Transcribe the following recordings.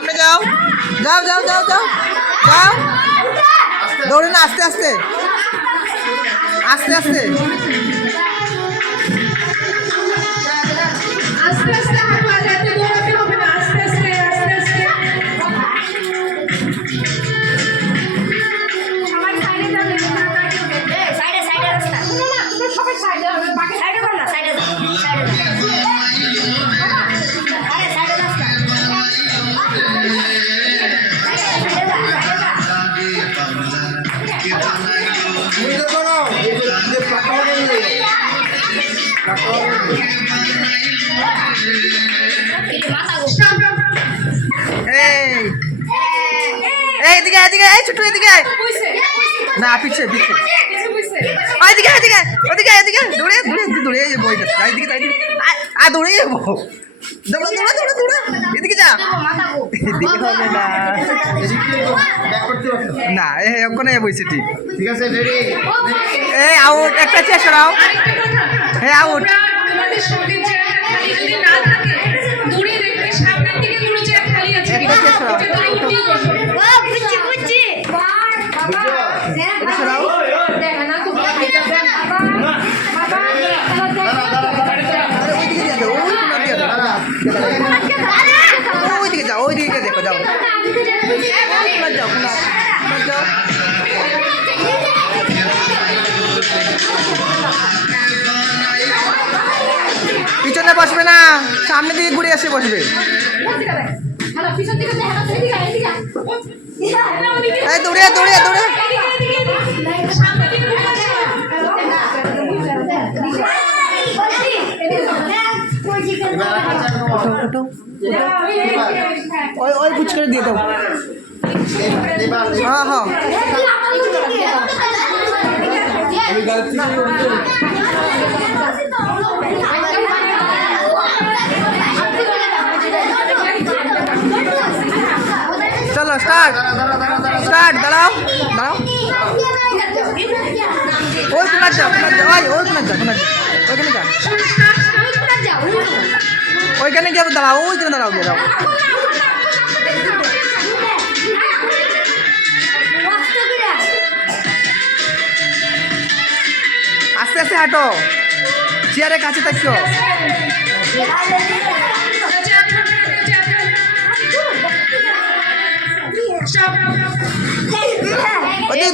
সামনে যাও যাও যাও যাও যাও যাও দৌড়ে না আস্তে আস্তে আস্তে আস্তে এদিকে এদিকে এই ছোট এদিকে না পিছে পিছে এদিকে এদিকে ওদিকে এদিকে দৌড়ে দৌড়ে দৌড়ে যাবো এদিকে আর দৌড়ে যাবো দৌড়া দৌড়া দৌড়া দৌড়া এদিকে যা এদিকে হবে না না ওখানে বইছে ঠিক আছে রেডি এই আউট একটা চেষ্টা সরাও হ্যাঁ আউট ওইদিকে যাও ওইদিকে দেখো যাও যাও পিছনে বসবে না সামনে দিকে ঘুরে এসে বসবে দৌড়ে দৌড়ে দৌড়ে ওই কুচ করে দিয়ে দাও হ্যাঁ হ্যাঁ চলো স্টার্ট স্টার্ট দাঁড়াও দাঁড়াও ওই কোনার যাও ওই কোনার যাও ওইখানে যাও ওইখানে যাবো দাঁড়াও ওইখানে দাঁড়াও দাঁড়াও আস্তে আস্তে হাঁটো চেয়ারের কাছে থাকছো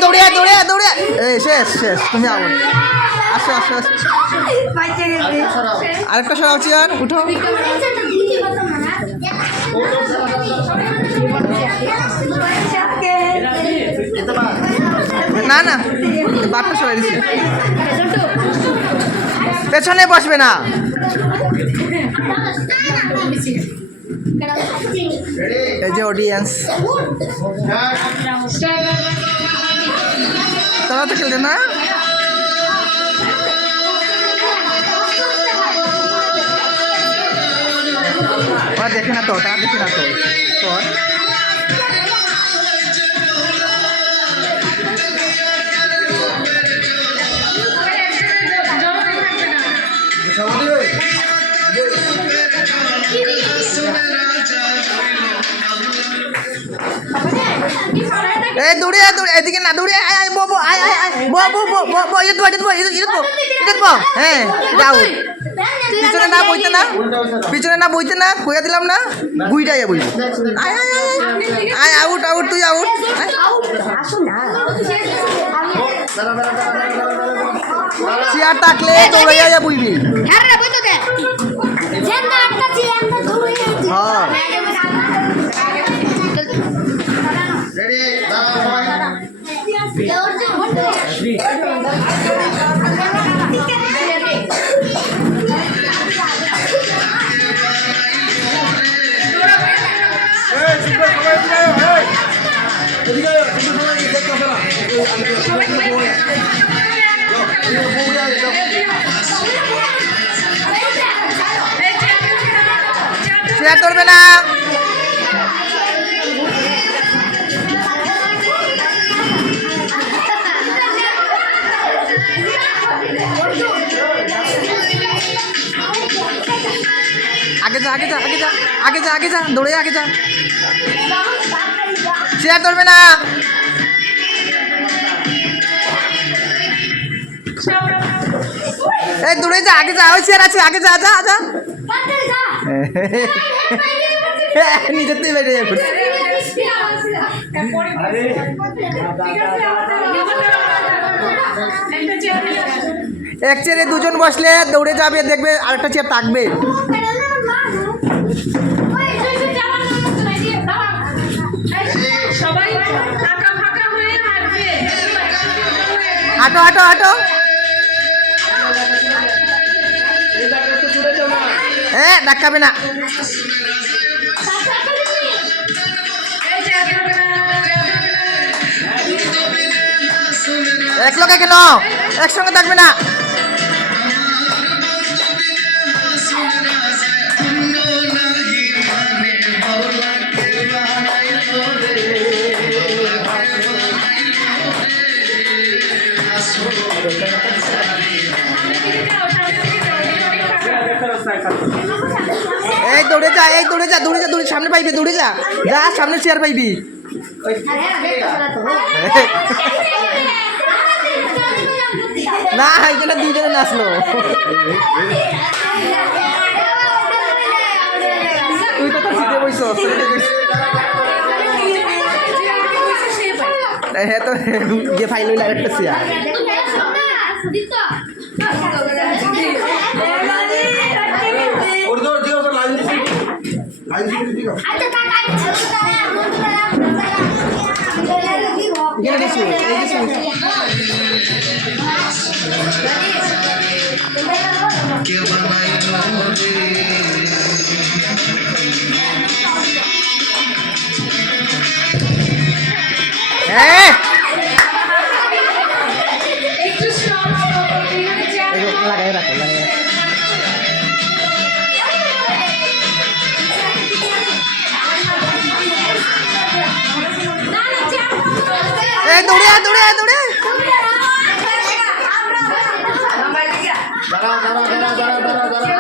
দৌড়ে দৌড়ে দৌড়ে এই শেষ শেষ তুমি আউট আসো আসো আরেকটা সরাও চেয়ার উঠো না না বারটা সরাই দিচ্ছি পেছনে বসবে না এই যে অডিয়েন্স তারা তো খেলতে না ওরা দেখে না তো তারা দেখে না তো এই দৌড়ে দৌড়ে এদিকে না দৌড়ে আয় বো বো আয় আয় বো বো বো বো বো বো হ্যাঁ যাও পিছনে না বইতে না কইয়া দিলাম না গুইটাই বই আয় আয় আয় আউট আউট তুই আউট চেয়ার থাকলে দৌড়াইয়া যা বুঝবি হ্যাঁ চেয়ার ধরবে না आगे जा आगे जा आगे जा आगे जा आगे जा दौड़े आगे जा চেয়ার ধরবে না। এই দূরে যা, আগে যা, ওই চেয়ার আছে, আগে যা যা যা। নিজের থেকে বেরিয়ে যাবে। এক চেয়ারে দুজন বসলে দৌড়ে যাবে, দেখবে আরেকটা চেয়ার থাকবে। হাঁটো হাঁটো হাঁটো। হ্যাঁ ডাকাবে না। এক লোকে কেন একসঙ্গে থাকবে না। এই দৌড়ে যা, এই দৌড়ে যা, দৌড়ে যা, দৌড়ে সামনে পাইবি, দৌড়ে যা যা, সামনে চেয়ার পাইবি। না এখানে দুইজনে নাচলো। তুই তো জিতে বইছ। হ্যাঁ তো গিয়ে ফাইল হইলে আরেকটা চেয়ার। লাগাই রাখো, লাগাই রাখো। দৌড়ে দৌড়ে দৌড়ে।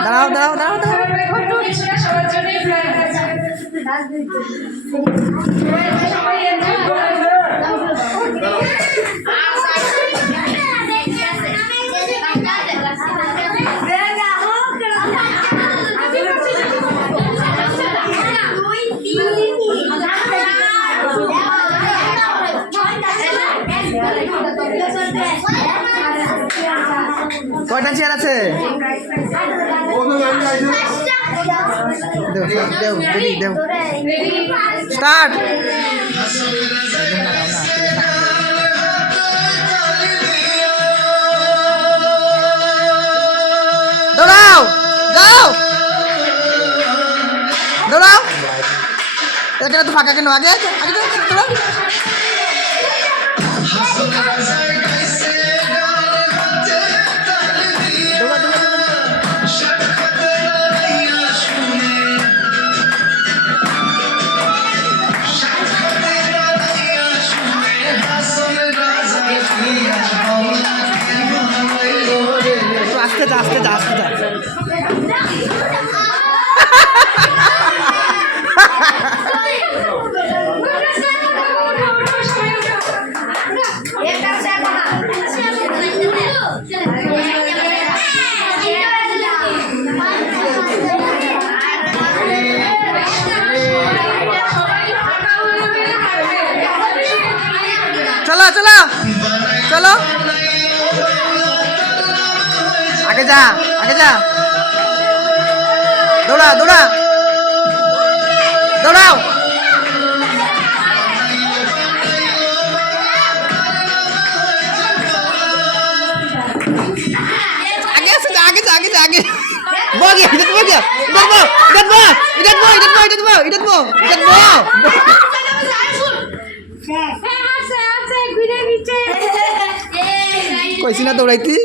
দাঁড়াও দাঁড়াও দাঁড়াও দাঁড়াও। কয়টা চেয়ার আছে? স্টার্ট। দৌড়াও যাও, দৌড়াও। এখানে তো ফাঁকা কেন? আগে আগে দৌড়াও। আস্তে যা, আস্তে যা, আস্তে যা। চলো চলো চলো, আগে যা, আগে যা। দৌড়া দৌড়া দৌড়াও। আগে আসে যা, আগে যা, আগে যা, আগে বগে এটা তো বগে দেখবো দেখবো দেখবো দেখবো দেখবো দেখবো দেখবো। কইছি না দৌড়াইতি।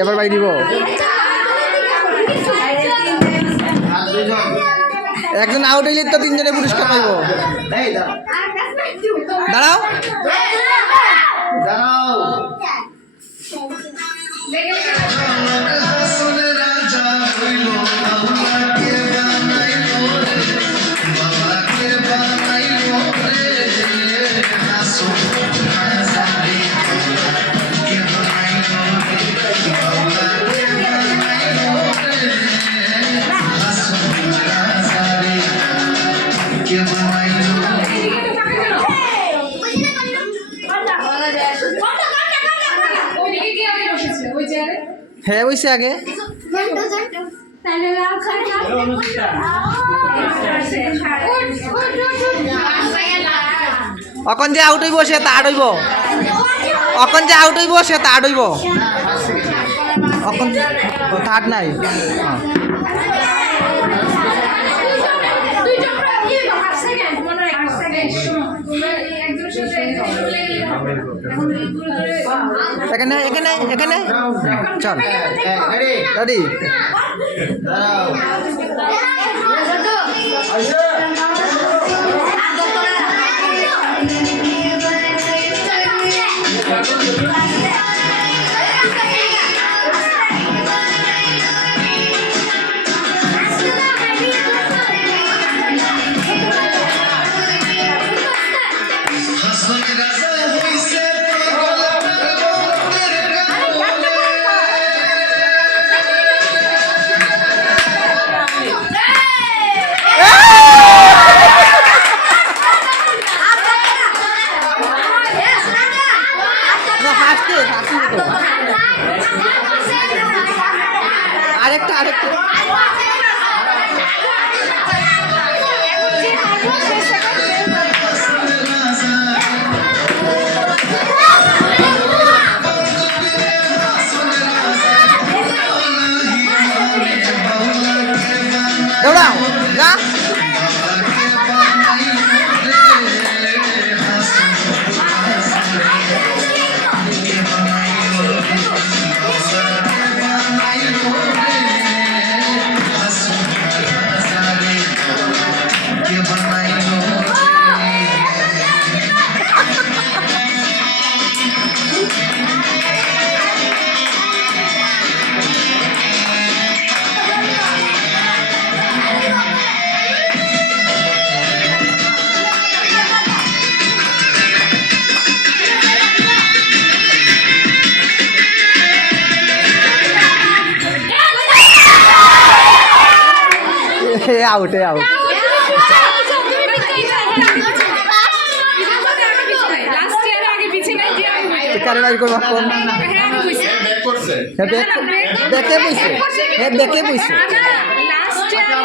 এবার বাই দিব। একজন আউট হইলে তো তিনজনে পুরস্কার পাইব। দাঁড়াও দাঁড়াও। হ্যাঁ বইছে আগে অকন যে আউট হইব সে তাড় হইব অকন যে আউট হইব সে তাড় হইব অকন থার্ড নাই এখানে এখানে এখানে চল রেডি আরেকটা আরেকটা দৌড়াও যা আউট আউট কারে বাড়ি করবা কোন দেখে বইছে হ্যাঁ দেখে বইছে